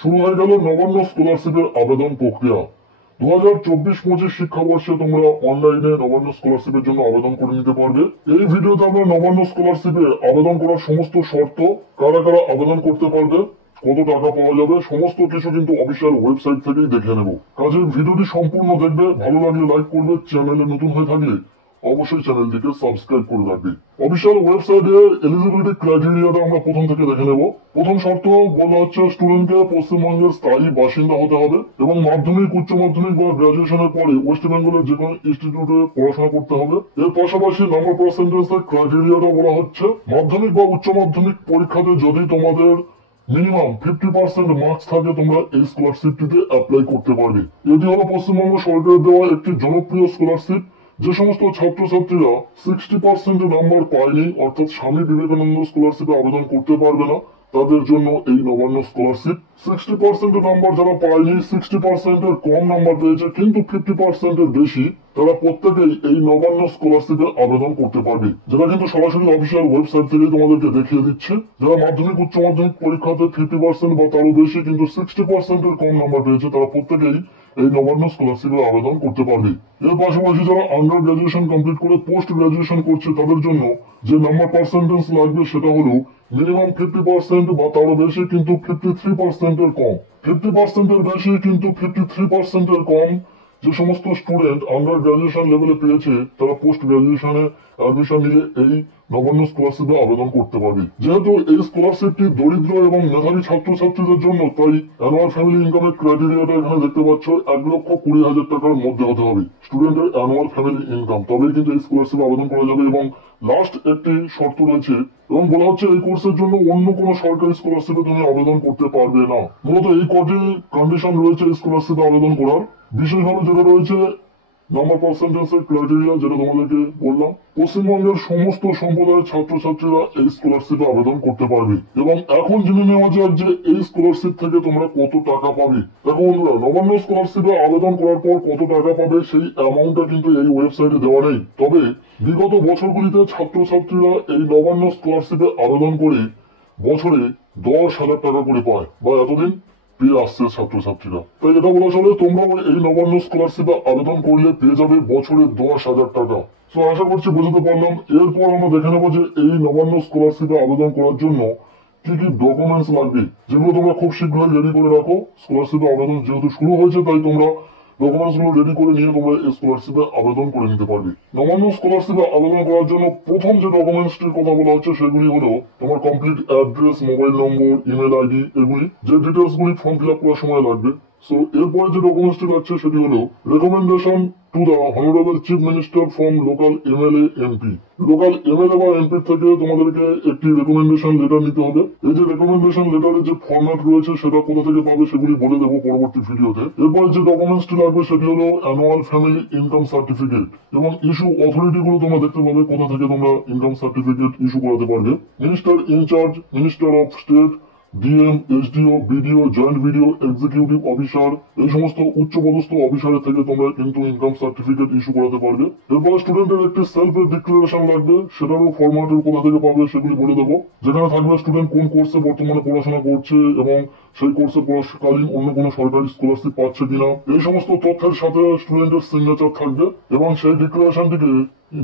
শুরু হয়ে গেল নবান্ন স্কলারশিপের আবেদন প্রক্রিয়া। 2024-25 শিক্ষাবর্ষে তোমরা অনলাইনে নবান্ন স্কলারশিপের জন্য আবেদন করে নিতে পারবে। এই ভিডিওতে আমরা নবান্ন স্কলারশিপে আবেদন করার সমস্ত শর্ত, কারা কারা আবেদন করতে পারবে, কত টাকা পাওয়া যাবে, সমস্ত কিছু কিন্তু অফিসিয়াল ওয়েবসাইট থেকেই দেখে নেব। কাজে ভিডিওটি সম্পূর্ণ দেখবে, ভালো লাগলে লাইক করবে, চ্যানেলে নতুন হয়ে থাকলে অবশ্যই চ্যানেলটিকে সাবস্ক্রাইব করে রাখবে। অফিসিয়াল ওয়েবসাইটে এলিজিবিলিটি ক্রাইটেরিয়াটা আমরা প্রথম থেকে দেখে নেব। প্রথম শর্ত বলা হচ্ছে স্টুডেন্টকে পশ্চিমবঙ্গের স্থায়ী বাসিন্দা হতে হবে এবং মাধ্যমিক, উচ্চ মাধ্যমিক বা গ্রাজুয়েশনের পরে ওয়েস্ট বেঙ্গলের যে কোনো ইনস্টিটিউটে পড়াশোনা করতে হবে। এর পাশাপাশি নাম্বার পার্সেন্টেজের ক্রাইটেরিয়াটা বলা হচ্ছে মাধ্যমিক বা উচ্চ মাধ্যমিক পরীক্ষাতে যদি তোমাদের মিনিমাম 50% মার্কস থাকে, তোমরা এই স্কলারশিপটিতে অ্যাপ্লাই করতে পারবে। এটি হলো পশ্চিমবঙ্গ সরকারের দেওয়া একটি জনপ্রিয় স্কলারশিপ। যে সমস্ত ছাত্রছাত্রীরা 60% নাম্বার পায়নি, অর্থাৎ স্বামী বিবেকানন্দ স্কলারশিপে আবেদন করতে পারবে না, তাদের জন্য এই নবান্ন স্কলারশিপ। 60% নাম্বার যারা পায়নি, 60% এর কম নাম্বার পেয়েছে কিন্তু 50% এর বেশি, তারা প্রত্যেকেই এই নবান্ন স্কলারশিপে আবেদন করতে পারবে, যেটা কিন্তু সরাসরি অফিসিয়াল ওয়েবসাইট থেকে তোমাদেরকে দেখিয়ে দিচ্ছে। যারা মাধ্যমিক, উচ্চ মাধ্যমিক পরীক্ষাতে 50% বা তারও বেশি কিন্তু 60% এর কম নাম্বার পেয়েছে, তারা প্রত্যেকেই এই নবান্ন স্কলারশিপে আবেদন করতে পারবে। এর পাশাপাশি যারা আন্ডার গ্রাজুয়েশন কমপ্লিট করে পোস্ট গ্রাজুয়েশন করছে, তাদের জন্য যে নাম্বার পার্সেন্টেজ লাগবে সেটা হলো মিনিমাম 50% বা তারও বেশি কিন্তু 53% এর কম। 50% এর বেশি কিন্তু 53% এর কম যে সমস্ত স্টুডেন্ট আন্ডার গ্রাজুয়েশন লেভেলে পেয়েছে, তারা পোস্ট গ্রাজুয়েশনে অ্যাডমিশন নিয়ে এই নবান্ন স্কলারশিপে আবেদন করতে পারবে। যেহেতু এই স্কলারশিপটি দরিদ্র এবং মেধাবী ছাত্রছাত্রীদের জন্য, তাই অ্যানুয়াল ফ্যামিলি ইনকামের ক্রাইটেরিয়াটা এখানে দেখতে পাচ্ছ 1,20,000 টাকার মধ্যে হতে হবে স্টুডেন্টের অ্যানুয়াল ফ্যামিলি ইনকাম, তবেই কিন্তু এই স্কলারশিপে আবেদন করা যাবে। এবং লাস্ট একটি শর্ত রয়েছে এবং বলা হচ্ছে এই কোর্সের জন্য অন্য কোনো সরকারি স্কলারশিপে তুমি আবেদন করতে পারবে না। মূলত এই কটি কন্ডিশন রয়েছে স্কলারশিপে আবেদন করার। বিশেষভাবে যেটা রয়েছে নাম্বার পার্সেন্টেজের ক্রাইটেরিয়া, যেটা তোমাদেরকে বললাম, পশ্চিমবঙ্গের সমস্ত সম্প্রদায়ের ছাত্রছাত্রীরা এই স্কলারশিপে আবেদন করতে পারবে। এবং এখন জেনে নেওয়া যাক যে এই স্কলারশিপ থেকে তোমরা কত টাকা পাবে। দেখো বন্ধুরা, নবান্ন স্কলারশিপে আবেদন করার পর কত টাকা পাবে সেই অ্যামাউন্টটা কিন্তু এই ওয়েবসাইটে দেওয়া নেই। তবে বিগত বছরগুলিতে ছাত্রছাত্রীরা এই নবান্ন স্কলারশিপে আবেদন করে বছরে 10,000 টাকা করে পায়, বা এতদিন পেয়ে আসছে ছাত্রছাত্রীরা। তাই এটা বলা চলে তোমরাও এই নবান্ন স্কলারশিপে আবেদন করলে পেয়ে যাবে বছরে 10,000 টাকা। তো আশা করছি বুঝতে পারলাম। এরপর আমরা দেখে নেবো যে এই নবান্ন স্কলারশিপে আবেদন করার জন্য কি কি ডকুমেন্টস লাগবে, যেগুলো তোমরা খুব শীঘ্রই রেডি করে রাখো। স্কলারশিপে আবেদন যেহেতু শুরু হয়েছে, তাই তোমরা ডকুমেন্টস গুলো রেডি করে নিয়ে তোমরা এই স্কলারশিপে আবেদন করে নিতে পারবে। নবান্ন স্কলারশিপে আবেদন করার জন্য প্রথম যে ডকুমেন্টসটির কথা বলা হচ্ছে সেগুলি হলো তোমার কমপ্লিট অ্যাড্রেস, মোবাইল নম্বর, ইমেল আইডি, এগুলি যে ডিটেলস গুলি ফর্ম ফিল আপ করার সময় লাগবে। সো এরপরে যে ডকুমেন্টসটি লাগছে সেটি হলো recommendation to the honourable chief minister from local MLA MP. Local MLA বা এমপি থেকে তোমাদেরকে একটি রেকমেন্ডেশন লেটার নিতে হবে। এই যে রেকমেন্ডেশন লেটারের যে ফরম্যাট রয়েছে সেটা কোথা থেকে পাবে সেগুলি বলে দেবো পরবর্তী ভিডিওতে। এরপরে যে ডকুমেন্টসটি লাগবে সেটি হলো অ্যানুয়াল ফ্যামিলি ইনকাম সার্টিফিকেট এবং ইস্যু অথরিটি গুলো তোমরা দেখতে পাবে কোথা থেকে তোমরা ইনকাম সার্টিফিকেট ইস্যু করাতে পারবে। Minister in charge, minister of state, DM, SDO, BDO, joint BDO, executive officer, এই সমস্ত উচ্চপদস্থ অফিসারের থেকে তোমরা কিন্তু ইনকাম সার্টিফিকেট ইস্যু করাতে পারবে। এরপরে স্টুডেন্টের একটি সেলফ ডিক্লারেশন লাগবে, সেটারও ফরম্যাটের কোথা থেকে পাবে সেগুলি বলে দেবো। যেখানে থাকবে স্টুডেন্ট কোন কোর্সে বর্তমানে পড়াশোনা করছে এবং সেই কোর্সে পড়াকালীন অন্য কোনো সরকারি স্কলারশিপ পাচ্ছে কিনা, এই সমস্ত তথ্যের সাথে স্টুডেন্টের সিগনেচার থাকবে। এবং সেই ডিক্লারেশনটিকে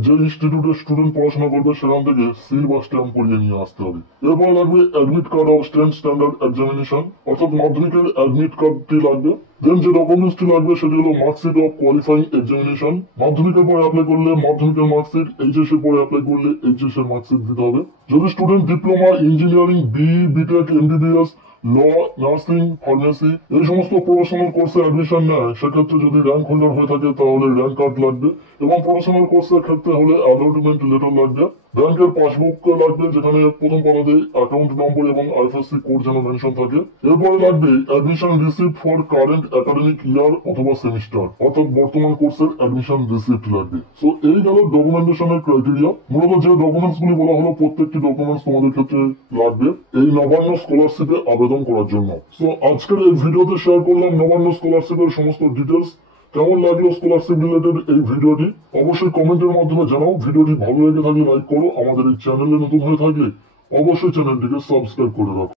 যে ইনস্টিটিউটে স্টুডেন্ট পড়াশোনা করবে সেখান থেকে সিল বা স্ট্যাম্প করিয়ে নিয়ে আসতে হবে। এরপর লাগবে admit card of standard examination, অর্থাৎ মাধ্যমিকের অ্যাডমিট কার্ডটি লাগবে। দেন যে ডকুমেন্টসটি লাগবে সেটি হলো মার্কশিট অফ কোয়ালিফাইং এক্সামিনেশন। মাধ্যমিকের পরে অ্যাপ্লাই করলে মাধ্যমিকের মার্কশিট, এইচএস এর পরে অ্যাপ্লাই করলে এইচএস এর মার্কশিট দিতে হবে। যদি student diploma, engineering, BE, BTech, MBBS, law, nursing, pharmacy, এই সমস্ত প্রফেশনাল কোর্সে অ্যাডমিশন নেয়, সেক্ষেত্রে যদি র্যাঙ্ক হোল্ডার হয়ে থাকে তাহলে র্যাঙ্ক কার্ড লাগবে। এবং প্রফেশনাল কোর্সের ক্ষেত্রে হলে অ্যালটমেন্ট লেটার লাগবে। ব্যাংকের পাসবুক লাগবে, যেখানে প্রথম পাতাতে অ্যাকাউন্ট নম্বর এবং আইএফএসসি কোড যেন মেনশন থাকে। এরপরে লাগবে admission receipt for current academic ইয়ার অথবা সেমিস্টার, অর্থাৎ বর্তমান কোর্সের অ্যাডমিশন রিসিপ্ট লাগবে। সো এই গেল ডকুমেন্টেশনের ক্রাইটেরিয়া। মূলত যে ডকুমেন্টস গুলি বলা হলো প্রত্যেকটি ডকুমেন্টস তোমাদের ক্ষেত্রে লাগবে এই নবান্ন স্কলারশিপে আবেদন করার জন্য। সো আজকের এই ভিডিওতে শেয়ার করলাম নবান্ন স্কলারশিপের সমস্ত ডিটেলস। কেমন লাগলো স্কলারশিপ রিলেটেড এই ভিডিওটি অবশ্যই কমেন্টের মাধ্যমে জানাও। ভিডিওটি ভালো লেগে থাকলে লাইক করো, আমাদের এই চ্যানেলে নতুন হয়ে থাকলে অবশ্যই চ্যানেলটিকে সাবস্ক্রাইব করে রাখো।